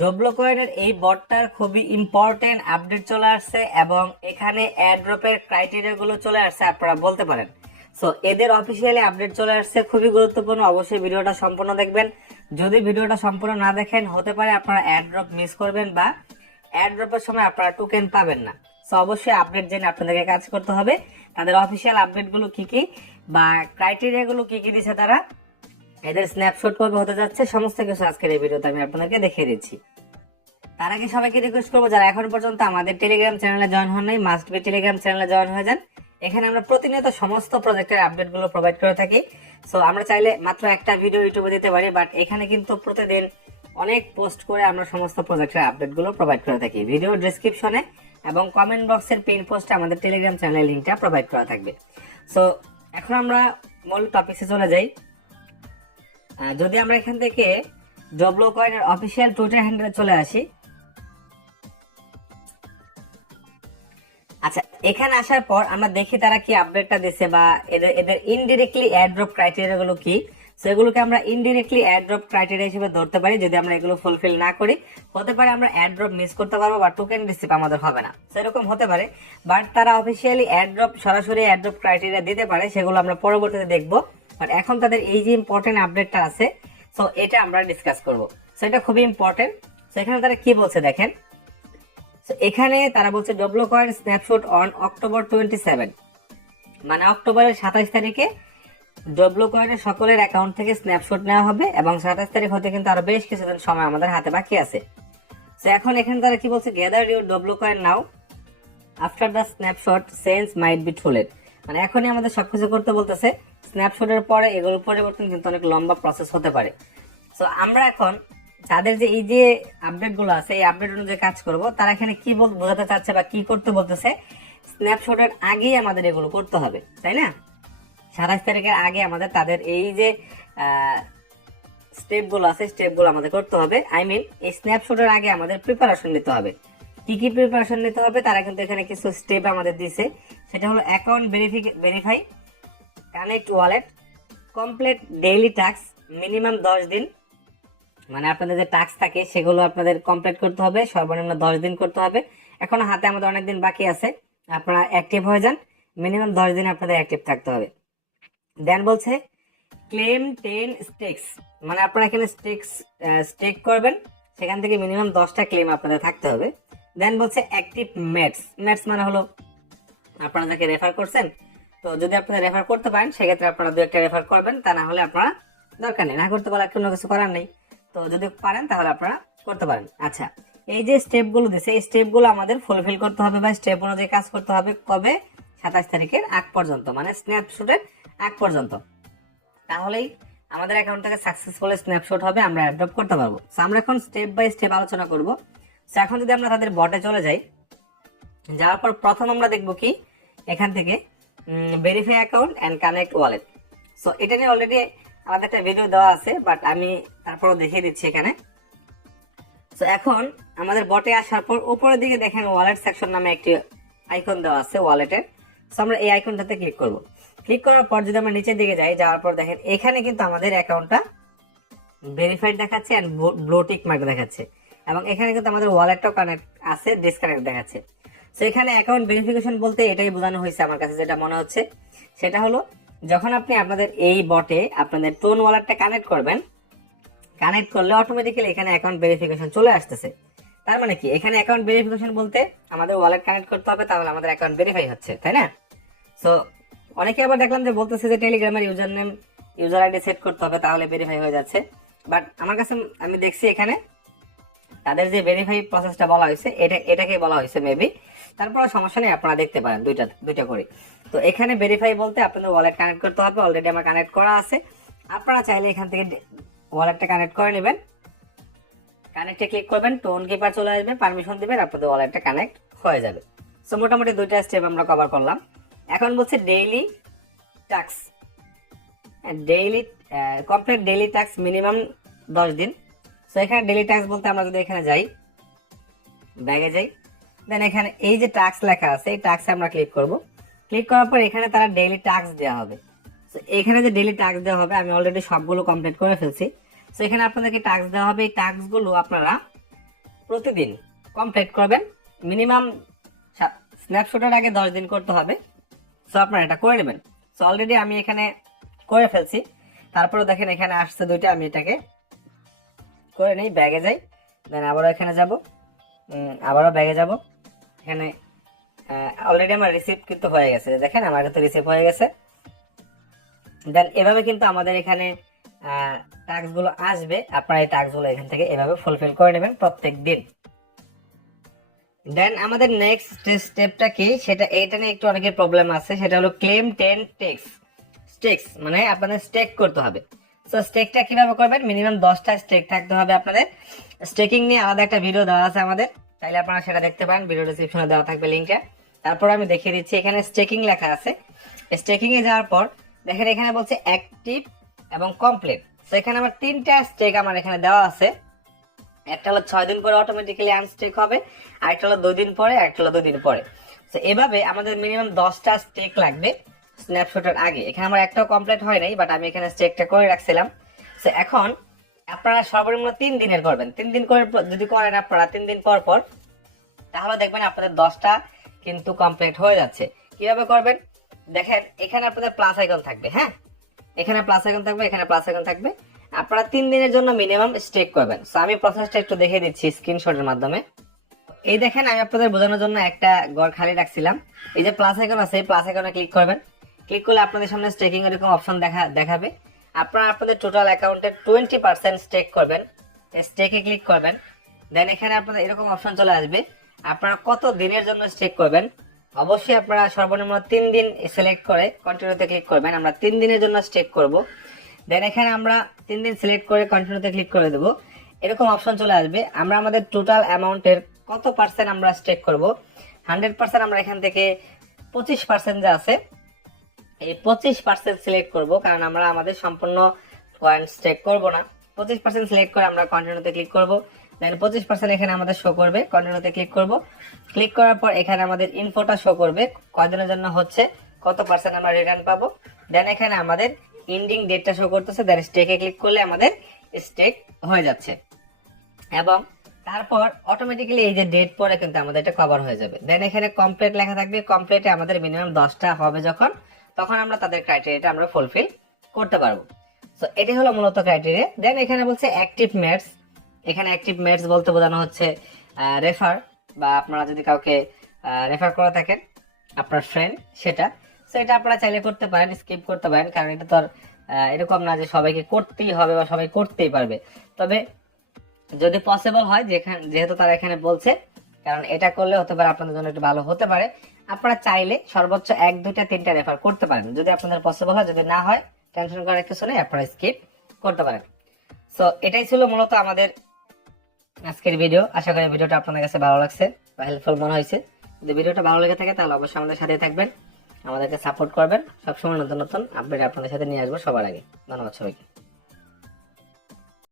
ডব্লো কয়েনের এই বটটার খুবই ইম্পর্টেন্ট আপডেট চলে আসছে এবং এখানে এয়ারড্রপের ক্রাইটেরিয়া গুলো চলে আসছে, আপনারা বলতে পারেন। সো এদের অফিসিয়ালি আপডেট চলে আসছে, খুবই গুরুত্বপূর্ণ। অবশ্যই ভিডিওটা সম্পূর্ণ দেখবেন। যদি ভিডিওটা সম্পূর্ণ না দেখেন, হতে পারে আপনারা এয়ারড্রপ মিস করবেন বা এয়ারড্রপের সময় আপনারা টোকেন পাবেন না। সো অবশ্যই আপডেট জেনে আপনাদেরকে কাজ করতে হবে। তাদের অফিসিয়াল আপডেট গুলো কি কি বা ক্রাইটেরিয়া গুলো কি কি দিচ্ছে তারা, এদের স্ন্যাপশট কবে হতে যাচ্ছে, সমস্ত কিছু আজকের এই ভিডিওতে আমি আপনাদেরকে দেখিয়ে দিচ্ছি। তার আগে সবাইকে রিকোয়েস্ট করবো, যারা এখন পর্যন্ত আমাদের টেলিগ্রাম চ্যানেলে জয়েন হন নাই, মাস্ট বি টেলিগ্রাম চ্যানেলে জয়েন হয়ে যান। এখানে আমরা প্রতিনিয়ত সমস্ত প্রজেক্টের আপডেট গুলো প্রোভাইড করে থাকি। সো আমরা চাইলে মাত্র একটা ভিডিও ইউটিউবে দিতে পারি, বাট এখানে কিন্তু প্রতিদিন অনেক পোস্ট করে আমরা সমস্ত প্রজেক্টের আপডেট গুলো প্রোভাইড করে থাকি। ভিডিও ডেসক্রিপশনে এবং কমেন্ট বক্সের পিন পোস্টে আমাদের টেলিগ্রাম চ্যানেলের লিঙ্কটা প্রোভাইড করা থাকবে। সো এখন আমরা মূল টপিকে চলে যাই। যদি আমরা এখান থেকে ডব্লো কয়েনের অফিসিয়াল টুইটার হ্যান্ডেলে চলে আসি। আচ্ছা, এখানে আসার পর আমরা দেখি তারা কি আপডেটটা দিচ্ছে বা এদের ইনডিরেক্টলি এয়ারড্রপ ক্রাইটেরিয়া গুলো কি, সেগুলোকে আমরা ইনডিরেক্টলি এয়ারড্রপ ক্রাইটেরিয়া হিসেবে ধরতে পারি। যদি আমরা এগুলো ফুলফিল না করি, হতে পারে আমরা এয়ারড্রপ মিস করতে পারবো বা টোকেন রিসিভ আমাদের হবে না, সেরকম হতে পারে। বাট তারা অফিসিয়ালি এয়ারড্রপ সরাসরি এয়ারড্রপ ক্রাইটেরিয়া দিতে পারে, সেগুলো আমরা পরবর্তীতে দেখবো। বাট এখন তাদের এই যে ইম্পর্টেন্ট আপডেটটা আছে, সো এটা আমরা ডিসকাস করবো। সো এটা খুবই ইম্পর্টেন্ট। সো এখানে তারা কি বলছে দেখেন। এখানে তারা বলছে ডব্লো কয়েন স্ন্যাপশট অন অক্টোবর 27, মানে অক্টোবরের 27 তারিখে ডব্লো কয়েনের সকলের অ্যাকাউন্ট থেকে স্ন্যাপশট নেওয়া হবে এবং 27 তারিখ হতে কিন্তু আরো বেশ কিছুদিন সময় আমাদের হাতে বাকি আছে। তো এখন এখানে তারা কি বলছে, gather your double coin now after the snapshot sense might be too late, মানে এখনই আমাদের সবকিছু করতে বলতেছে। স্ন্যাপশটের পরে এগুলোর পরিবর্তন কিন্তু অনেক লম্বা প্রসেস হতে পারে। তো আমরা এখন তাদের যে এই যে আপডেট গুলো আছে, এই আপডেট অনুযায়ী কাজ করব। তারা এখানে কি বোঝাতে চাচ্ছে বা কি করতে বলতেছে, স্ন্যাপশটের আগেই আমাদের এগুলো করতে হবে, তাই না? 27 তারিখের আগে আমাদের তাদের এই যে স্টেপ গুলো আছে, স্টেপ গুলো আমাদের করতে হবে। আই মিন এই স্ন্যাপশটের আগে আমাদের প্রিপারেশন নিতে হবে। কি কি প্রিপারেশন নিতে হবে, তারা কিন্তু এখানে কিছু স্টেপ আমাদের দিছে। সেটা হলো account verify, connect wallet, complete daily task minimum 10 দিন, মানে আপনাদের যে টাস্ক থাকে সেগুলো আপনাদের কমপ্লিট করতে হবে, সর্বনিম্ন 10 দিন করতে হবে। এখন হাতে আমাদের অনেক দিন বাকি আছে, আপনারা অ্যাক্টিভ হয়ে যান। মিনিমাম 10 দিন আপনাদের অ্যাক্টিভ থাকতে হবে। দেন বলছে ক্লেম 10 স্টেকস, মানে আপনারা এখানে স্টেক করবেন, সেখান থেকে মিনিমাম 10টা ক্লেম আপনাদের থাকতে হবে। দেন বলছে অ্যাক্টিভ ম্যাটস মানে হলো আপনারা যাকে রেফার করছেন, তো যদি আপনারা রেফার করতে পারেন সেক্ষেত্রে আপনারা 2-1টা রেফার করবেন, তা না হলে আপনারা দরকার নেই, না করতে পারলে কোনো কিছু করার নেই। তো যদি পারেন তাহলে আপনারা করতে পারেন। আচ্ছা, এই যে স্টেপ গুলো দিচ্ছে, এই স্টেপ গুলো আমাদের ফুলফিল করতে হবে বা স্টেপ অনুযায়ী কাজ করতে হবে। কবে? 27 তারিখের আগ পর্যন্ত, মানে স্ন্যাপশটের আগ পর্যন্ত। তাহলেই আমাদের অ্যাকাউন্ট থেকে সাকসেসফুলি স্ন্যাপশট হবে, আমরা অ্যাডপ্ট করতে পারবো। সো আমরা এখন স্টেপ বাই স্টেপ আলোচনা করব। সো এখন যদি আমরা তাদের বটে চলে যাই, যাওয়ার পর প্রথম আমরা দেখবো কি এখান থেকে verify account and connect wallet. So এটা নিয়ে অলরেডি আমাদের একটা ভিডিও দেওয়া আছে, বাট আমি তারপরও দেখিয়ে দিচ্ছি এখানে। তো এখন আমাদের বটে আসার পর উপরের দিকে দেখেন ওয়ালেট সেকশন নামে একটি আইকন দেওয়া আছে ওয়ালেটের। তো আমরা এই আইকনটাতে ক্লিক করব। ক্লিক করার পর যদি আমরা নিচের দিকে যাই, যাওয়ার পর দেখেন এখানে কিন্তু আমাদের অ্যাকাউন্টটা ভেরিফাইড দেখাচ্ছে এন্ড ব্লু টিক মার্ক দেখাচ্ছে, এবং এখানে কিন্তু আমাদের ওয়ালেটটাও কানেক্ট আছে, ডিসকানেক্ট দেখাচ্ছে। তো এখানে অ্যাকাউন্ট ভেরিফিকেশন বলতে এটাই বোঝানো হয়েছে আমার কাছে যেটা মনে হচ্ছে। সেটা হলো যখন আপনি আপনাদের এই বটে আপনাদের টোন ওয়ালেটটা কানেক্ট করবেন, কানেক্ট করলে অটোমেটিক্যালি এখানে অ্যাকাউন্ট ভেরিফিকেশন চলে আসতেছে। তার মানে কি, এখানে অ্যাকাউন্ট ভেরিফিকেশন বলতে আমাদের ওয়ালেট কানেক্ট করতে হবে, তাহলে আমাদের অ্যাকাউন্ট ভেরিফাই হচ্ছে, তাই না? সো অনেকে আবার দেখলাম যে বলতেছে যে টেলিগ্রামের user name user ID set করতে হবে, তাহলে ভেরিফাই হয়ে যাচ্ছে। বাট আমার কাছে আমি দেখছি এখানে তাদের যে ভেরিফাই প্রসেসটা বলা হয়েছে এটাকে বলা হয়েছে মেবি। তারপর সমস্যা নেই, আপনারা দেখতে পারেন দুইটা করে। তো এখানে ভেরিফাই বলতে আপনাদের ওয়ালেট কানেক্ট করতে হবে, অলরেডি আমার কানেক্ট করা আছে। আপনারা চাইলে এখান থেকে ওয়ালেটটা কানেক্ট করে নেবেন, কানেক্টে ক্লিক করবেন, টোন কিপার চলে আসবে, পারমিশন দিবেন, আপনাদের ওয়ালেটটা কানেক্ট হয়ে যাবে। সো মোটামুটি 2টা স্টেপ আমরা কভার করলাম। এখন বলছে daily task, complete daily task minimum 10 দিন। সো এখানে ডেইলি টাস্ক বলতে আমরা যদি এখানে যাই, ব্যাগে যাই, দেন এখানে এই যে টাস্ক লেখা আছে এই টাস্কে আমরা ক্লিক করব। ক্লিক করার পর এখানে তারা ডেইলি টাস্ক দেওয়া হবে। সো এখানে যে ডেইলি টাস্ক দেওয়া হবে, আমি অলরেডি সবগুলো কমপ্লিট করে ফেলছি। সো এখানে আপনাদেরকে টাস্ক দেওয়া হবে, এই টাস্কগুলো আপনারা প্রতিদিন কমপ্লিট করবেন। মিনিমাম স্ন্যাপশটের আগে 10 দিন করতে হবে। সো আপনারা এটা করে নেবেন। সো অলরেডি আমি এখানে করে ফেলছি। তারপরে দেখেন এখানে আসছে দুইটা, আমি এটাকে করে নেই, ব্যাগে যাই, দেন আবারও এখানে যাব, আবারও ব্যাগে যাব। এখানে অলরেডি আমার রিসিভ কিন্তু হয়ে গেছে, দেখেন আমার কাছে রিসিভ হয়ে গেছে। দেন এভাবে কিন্তু আমাদের এখানে টাস্ক গুলো আসবে। আপনারা এই টাস্ক গুলো এখান থেকে এভাবে ফুলফিল করে নেবেন প্রত্যেক দিন। দেন আমাদের নেক্সট স্টেপটা কি, সেটা এইটা নিয়ে একটু অনেকের প্রবলেম আছে, সেটা হলো ক্লেম 10 স্টেকস, মানে আপনাদের স্টেক করতে হবে। সো স্টেকটা কিভাবে করবেন, মিনিমাম 10টা স্টেক থাকতে হবে আপনাদের। স্টেকিং নিয়ে আলাদা একটা ভিডিও দেওয়া আছে আমাদের, তাইলে আপনারা সেটা দেখতে পারেন, ভিডিও ডেসক্রিপশনে দেওয়া থাকবে লিংকটা। তারপর আমি দেখিয়ে দিচ্ছি, এখানে স্টেকিং লেখা আছে। স্টেকিং এ যাওয়ার পর দেখেন এখানে বলছে অ্যাক্টিভ এবং কমপ্লিট। তো এখানে আমার 3টা স্টেক আমার এখানে দেওয়া আছে। একটা হলো 6 দিন পরে অটোমেটিক্যালি আনস্টেক হবে, আরেকটা হলো 2 দিন পরে, আরেকটা হলো 2 দিন পরে। তো এভাবে আমাদের মিনিমাম 10টা স্টেক লাগবে স্ন্যাপশটের আগে। এখানে আমার একটাও কমপ্লিট হয় নাই, বাট আমি এখানে স্টেকটা করে রাখছিলাম। তো এখন আপনারা সর্বনিম্ন 3 দিনের করবেন। 3 দিন করে যদি করেন আপনারা 3 দিন পর পর, তাহলে দেখবেন আপনাদের 10টা কিন্তু কমপ্লিট হয়ে যাচ্ছে। কিভাবে করবেন দেখেন, এখানে আপনাদের প্লাস আইকন থাকবে, হ্যাঁ এখানে প্লাস আইকন থাকবে, এখানে প্লাস আইকন থাকবে। আপনারা 3 দিনের জন্য মিনিমাম স্টেক করবেন। সো আমি প্রসেসটা একটু দেখিয়ে দিচ্ছি স্ক্রিনশটের মাধ্যমে। এই দেখেন আমি আপনাদের বোঝানোর জন্য একটা ঘর খালি রাখছিলাম। এই যে প্লাস আইকন আছে, এই প্লাস আইকনে ক্লিক করবেন। ক্লিক করলে আপনাদের সামনে স্টেকিং এরকম অপশন দেখাবে। আপনারা আপনাদের টোটাল অ্যাকাউন্টের 20% স্টেক করবেন, স্টেকে ক্লিক করবেন। দেন এখানে আপনাদের এরকম অপশন চলে আসবে, আপনারা কত দিনের জন্য স্টেক করবেন। অবশ্যই আপনারা সর্বনিম্ন 3 দিন সিলেক্ট করে কন্টিনিউতে ক্লিক করবেন। আমরা 3 দিনের জন্য স্টেক করব। দেন এখানে আমরা 3 দিন সিলেক্ট করে কন্টিনিউতে ক্লিক করে দেব। এরকম অপশন চলে আসবে, আমরা আমাদের টোটাল অ্যামাউন্টের কত পার্সেন্ট আমরা স্টেক করব। 100% আমরা এখান থেকে 25% যে আছে এই 25% সিলেক্ট করব, কারণ আমরা আমাদের সম্পূর্ণ পয়েন্ট স্টেক করব না। 25% সিলেক্ট করে আমরা কন্টিনিউতে ক্লিক করব। দেন 25% এখানে আমাদের শো করবে, কন্টিনিউতে ক্লিক করব। ক্লিক করার পর এখানে আমাদের ইনফোটা শো করবে, কয়দিনের জন্য হচ্ছে, কত পার্সেন্ট আমরা রিটার্ন পাবো। দেন এখানে আমাদের এন্ডিং ডেটটা শো করতেছে। দেন স্টেকে ক্লিক করলে আমাদের স্টেক হয়ে যাচ্ছে, এবং তারপর অটোমেটিক্যালি এই যে ডেট পরে কিন্তু আমাদের এটা কভার হয়ে যাবে। দেন এখানে কমপ্লিট লেখা থাকবে, কমপ্লিটে আমাদের মিনিমাম 10টা হবে যখন, তখন আমরা তাদের ক্রাইটেরিয়াটা আমরা ফুলফিল করতে পারবো। সো এটি হলো মূলত ক্রাইটেরিয়া। দেন এখানে বলছে অ্যাক্টিভ মেটস। এখানে অ্যাক্টিভ মেটস বলতে বোঝানো হচ্ছে রেফার, বা আপনারা যদি কাউকে রেফার করে থাকেন আপনার ফ্রেন্ড, সেটা সো এটা আপনারা চাইলে করতে পারেন, স্কিপ করতে পারেন, কারণ এটা তো আর এরকম না যে সবাইকে করতেই হবে বা সবাই করতেই পারবে। তবে যদি পসিবল হয়, যেহেতু তারা এখানে বলছে, কারণ এটা করলে হতে পারে আপনাদের জন্য একটু ভালো হতে পারে, আপনারা চাইলে সর্বোচ্চ 1, 2, 3টা রেফার করতে পারেন যদি আপনাদের পসিবল হয়। যদি না হয় টেনশন করার কিছু নেই, আপনারা স্কিপ করতে পারেন। সো এটাই ছিল মূলত আমাদের আজকের ভিডিও। আশা করি ভিডিওটা আপনাদের কাছে ভালো লাগছে বা হেল্পফুল মনে হয়েছে। যদি ভিডিওটা ভালো লেগে থাকে তাহলে অবশ্যই আমাদের সাথে থাকবেন, আমাদেরকে সাপোর্ট করবেন। সবসময় নতুন নতুন আপডেট আপনাদের সাথে নিয়ে আসবো সবার আগে। ধন্যবাদ সবাইকে।